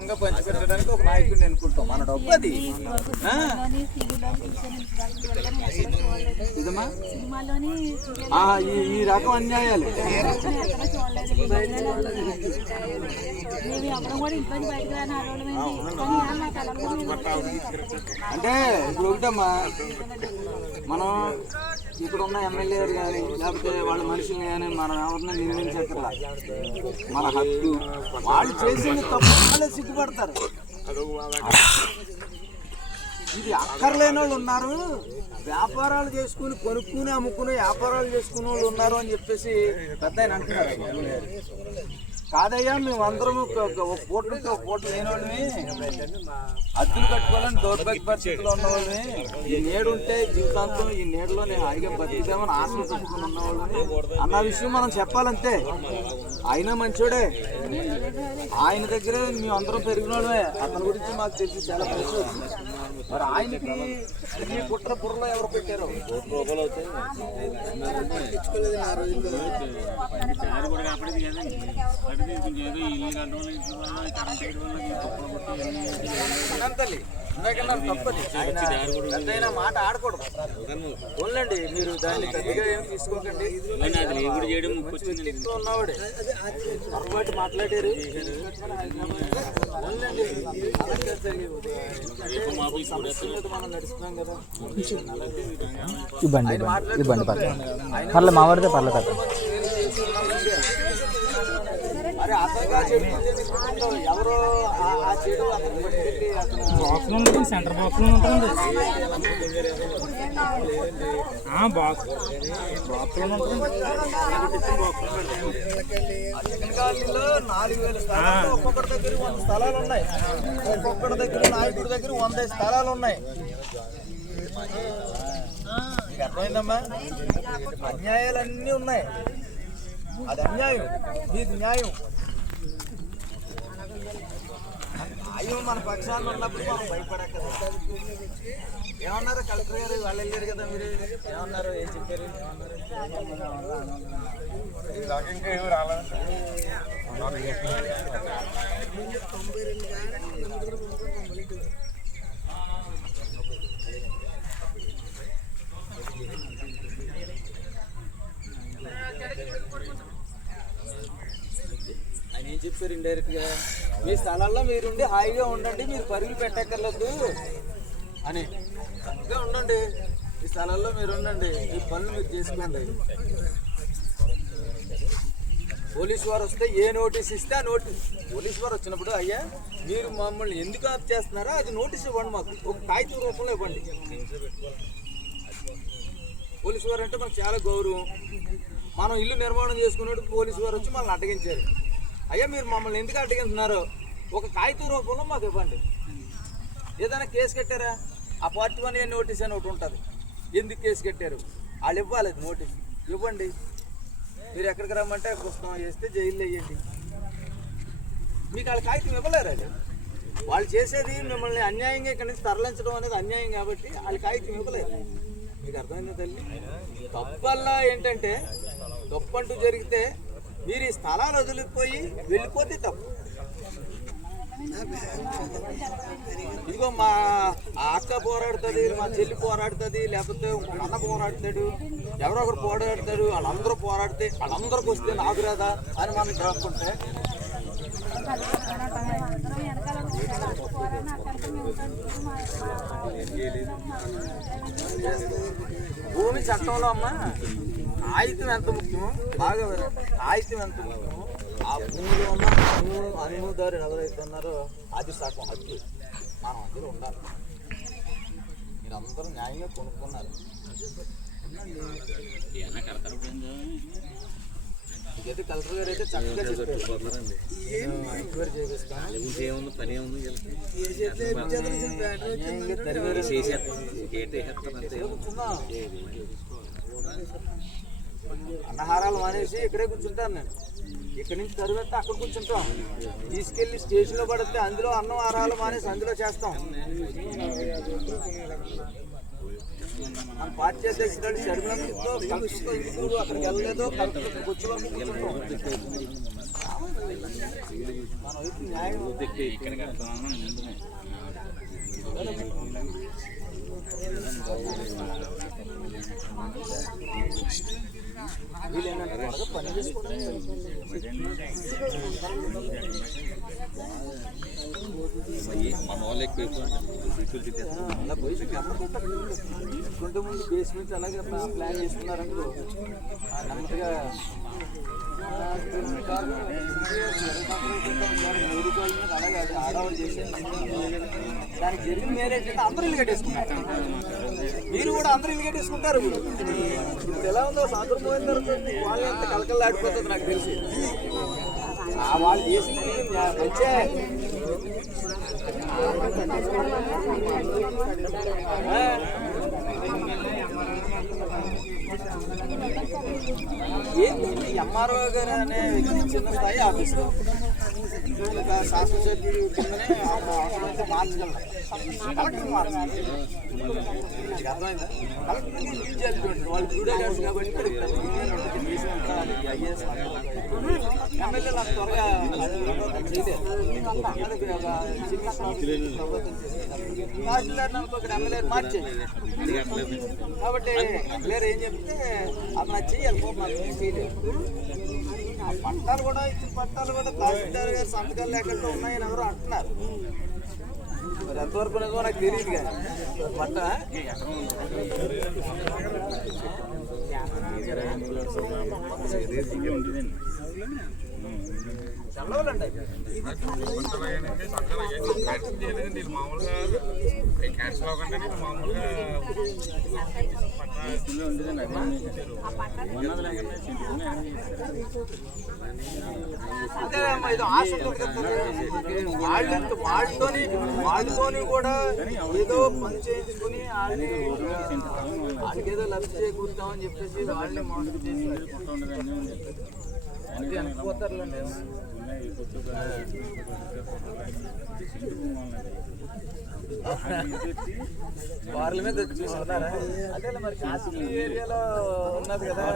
పంచిపెట్టడానికి ఒక నాయకుడిని ఎన్నుకుంటాం. మన డబ్బు అది. ఈ రకం అన్యాయాలు అంటే ఇప్పుడు ఒకటమ్మా, మనం ఇక్కడ ఉన్న ఎమ్మెల్యేలు కానీ లేకపోతే వాళ్ళ మనుషులు కానీ మనం ఎవరిని నిర్మించట్లా. మన హక్కు వాళ్ళు చేసిన తప్పు వాళ్ళే సిగ్గుపడతారు. ఇది అక్కర్లేని వాళ్ళు ఉన్నారు, వ్యాపారాలు చేసుకుని కొనుక్కుని అమ్ముకుని వ్యాపారాలు చేసుకునే వాళ్ళు ఉన్నారు అని చెప్పేసి పెద్ద ఆయన అంటున్నారు. కాదయ్యా, మేము అందరము ఒక పూటకి ఒక పూట లేని వాళ్ళని, అద్దెలు కట్టుకోవాలని దౌర్భాగ్య పరిస్థితుల్లో ఉన్న వాళ్ళని, ఈ నేడు ఉంటే జీవితాంతం ఈ నేడులో నేను హాయిగా బతికేమని ఆశలు పెట్టుకుని ఉన్న వాళ్ళని అన్న విషయం మనం చెప్పాలంతే. ఆయన మంచోడే, ఆయన దగ్గరే మేము అందరం పెరిగిన వాళ్ళమే. అతని గురించి మాకు తెలిసి చాలా పరిచయం వచ్చింది. మరి ఆయనకి ఈ కుట్ర బుర్రలో ఎవరు పెట్టారు? తప్పది, ఎంతైనా మాట ఆడకూడదు. ఓన్లండి, మీరు దాన్ని గట్టిగా ఏమి తీసుకోకండి. ఉన్నవాడే పొరపాటు మాట్లాడారు. మనం నడుస్తున్నాం కదా, ఇబ్బంది పర్లేదు, మావాడితే పర్లేదు. అరే అతనుగా చెడు ఎవరో ఆ చెడు అతను పట్టుకెళ్ళి బాక్స్ ఉంటుంది, సెంటర్ బాక్స్ లో ఉంటుంది, చికెన్ కాలనీలో 4000 స్థలాలు, ఒక్కొక్కటి దగ్గర 100 స్థలాలు ఉన్నాయి. ఒక్కొక్కటి దగ్గర నాయకుడి దగ్గర 100 స్థలాలు ఉన్నాయి. మీకు అర్థమైందమ్మా? అన్యాయాలన్నీ ఉన్నాయి. అది అన్యాయం, ఇది న్యాయం. అయ్యో మన పక్షాన్ని ఉన్నప్పుడు మనం భయపడక కదా. ఏమన్నారు కలెక్టర్ గారు? వాళ్ళు వెళ్ళారు కదా, మీరు ఏమన్నారు? ఏం చెప్పారు? ఆయన ఏం చెప్పారు ఇండైరెక్ట్ గా? మీ స్థలాల్లో మీరుండి హాయిగా ఉండండి, మీరు పరుగులు పెట్టక్కర్లేదు అని. చక్కగా ఉండండి, మీ స్థలాల్లో మీరు ఉండండి, మీ పనులు మీరు చేసుకోండి. పోలీసు వారు వస్తే ఏ నోటీస్ ఇస్తే ఆ నోటీస్, పోలీసు వారు వచ్చినప్పుడు అయ్యా మీరు మమ్మల్ని ఎందుకు ఆఫ్ చేస్తున్నారో అది నోటీస్ ఇవ్వండి, మాకు ఒక కాగితం రూపంలో ఇవ్వండి. పోలీసు వారు అంటే మనకు చాలా గౌరవం. మనం ఇల్లు నిర్మాణం చేసుకున్నప్పుడు పోలీసు వారు వచ్చి మనల్ని అడ్డగించారు. అయ్యా మీరు మమ్మల్ని ఎందుకు అడ్డగిస్తున్నారు, ఒక కాగితం రూపంలో మాకు ఇవ్వండి. ఏదైనా కేసు కట్టారా? ఆ పార్టీ 1 నోటీస్ అని ఒకటి ఉంటుంది. ఎందుకు కేసు కట్టారు? వాళ్ళు ఇవ్వాలి అది నోటీస్, ఇవ్వండి. మీరు ఎక్కడికి రమ్మంటే పుస్తకం వేస్తే జైల్లో వేయండి. మీకు వాళ్ళ కాగితం ఇవ్వలేరు. అది వాళ్ళు చేసేది మిమ్మల్ని అన్యాయంగా ఇక్కడి నుంచి తరలించడం అనేది అన్యాయం కాబట్టి వాళ్ళ కాగితం ఇవ్వలేరు. మీకు అర్థమైందా తల్లి? తప్పల్లా ఏంటంటే, తప్పు అంటూ జరిగితే మీరు ఈ స్థలాలు వదిలిపోయి వెళ్ళిపోతే తప్పు. ఇదిగో మా అక్క పోరాడుతుంది, మా చెల్లి పోరాడుతుంది, లేకపోతే అన్న పోరాడుతాడు, ఎవరో ఒకరు పోరాడతాడు, వాళ్ళందరూ పోరాడితే వాళ్ళందరికి వస్తే నాకు రాదా అని మనం రాసుకుంటే భూమి చట్టంలో అమ్మా కాగితం ఎంత ముఖ్యమో బాగా కాగితం ఎంత ముఖ్యమో, ఆ భూమిలో ఉన్న అనుమతిదారులు ఎవరైతే ఉన్నారో అది సగం హక్కు. మనం అందరూ ఉండాలి. మీరు అందరూ న్యాయంగా కొనుక్కున్నారు. ఇదైతే కలెక్టర్ గారు అయితే చక్కగా చెప్పారు. ఎంక్వైరీ చేపిస్తాను, పని అన్నహారాలు మానేసి ఇక్కడే కూర్చుంటాను నేను. ఇక్కడి నుంచి తరువాత అక్కడ కూర్చుంటాం. తీసుకెళ్ళి స్టేషన్లో పడితే అందులో అన్నం ఆహారాలు మానేసి అందులో చేస్తాం. మన పార్టీ అధ్యక్షుడు శర్మతో కలుపుతో ఇంటికి అక్కడికి వెళ్ళలేదో కలుపుతో కూర్చోవాలి. మన వైపు న్యాయం వీళ్ళేనంటే పని చేసుకోవడం మన వాళ్ళు ఎక్కువ అలా పోయి కొంతమంది బేస్మెంట్ అలాగే ప్లాన్ చేసుకున్నారనుకో నెమ్మదిగా 3 రూపాయల మీద అలాగే ఆడవాళ్ళు చేశారు. దానికి జరిగిన మ్యారేజ్ అంటే అందరూ ఇల్లు కట్టేసుకున్నారు. మీరు కూడా అందరూ ఇల్లు కట్టేసుకుంటారు. ఇప్పుడు ఎలా ఉందో సంవత్సరం పోయిన తర్వాత వాళ్ళు ఎంత కలకల్లాడిపోతుంది నాకు తెలిసి. వాళ్ళు చేసింది మంచే. ఏంటి ఎంఆర్ఓ గారు అనే వ్యక్తి చిన్న స్థాయి ఆఫీసు శాసనసభ్యుడు కిందనే అవసరమైతే మార్చగలరు. కలెక్టర్ మార్చాలి. అర్థమైందా? కలెక్టర్ చూడండి వాళ్ళు బ్యూరోక్రాట్స్ కాబట్టి ఐఏఎస్ ఎమ్మెల్యేలు అంత త్వరగా చేయలేదు. తహసీల్దార్ అనుకోక ఎమ్మెల్యే మార్చేది కాబట్టి ఎమ్మెల్యే ఏం చెప్తే అది నాకు చెయ్యాలి. చేయలేదు. పట్టాలు కూడా ఇచ్చిన పట్టాలు కూడా తహసీల్దార్ గారు సంతకాలు లేకుండా ఉన్నాయని ఎవరు అంటున్నారు. మరి ఎంతవరకు నిజమో నాకు తెలియదు. కానీ పట్ట చల్లవాలండి మామూలుగా క్యాన్సిల్ అవ్వకుండా మామూలుగా అదే ఇది ఆశ వాళ్ళతోని కూడా ఏదో పని చేయించుకుని వాళ్ళకి ఏదో లబ్ధి చేకూరుతామని చెప్పేసి వాళ్ళని మోసం చేసి అనుకుపోతారులేండి. వాళ్ళ మీద చూసుకున్నారా? అదే మరి కాశీ ఏరియాలో ఉన్నది కదా.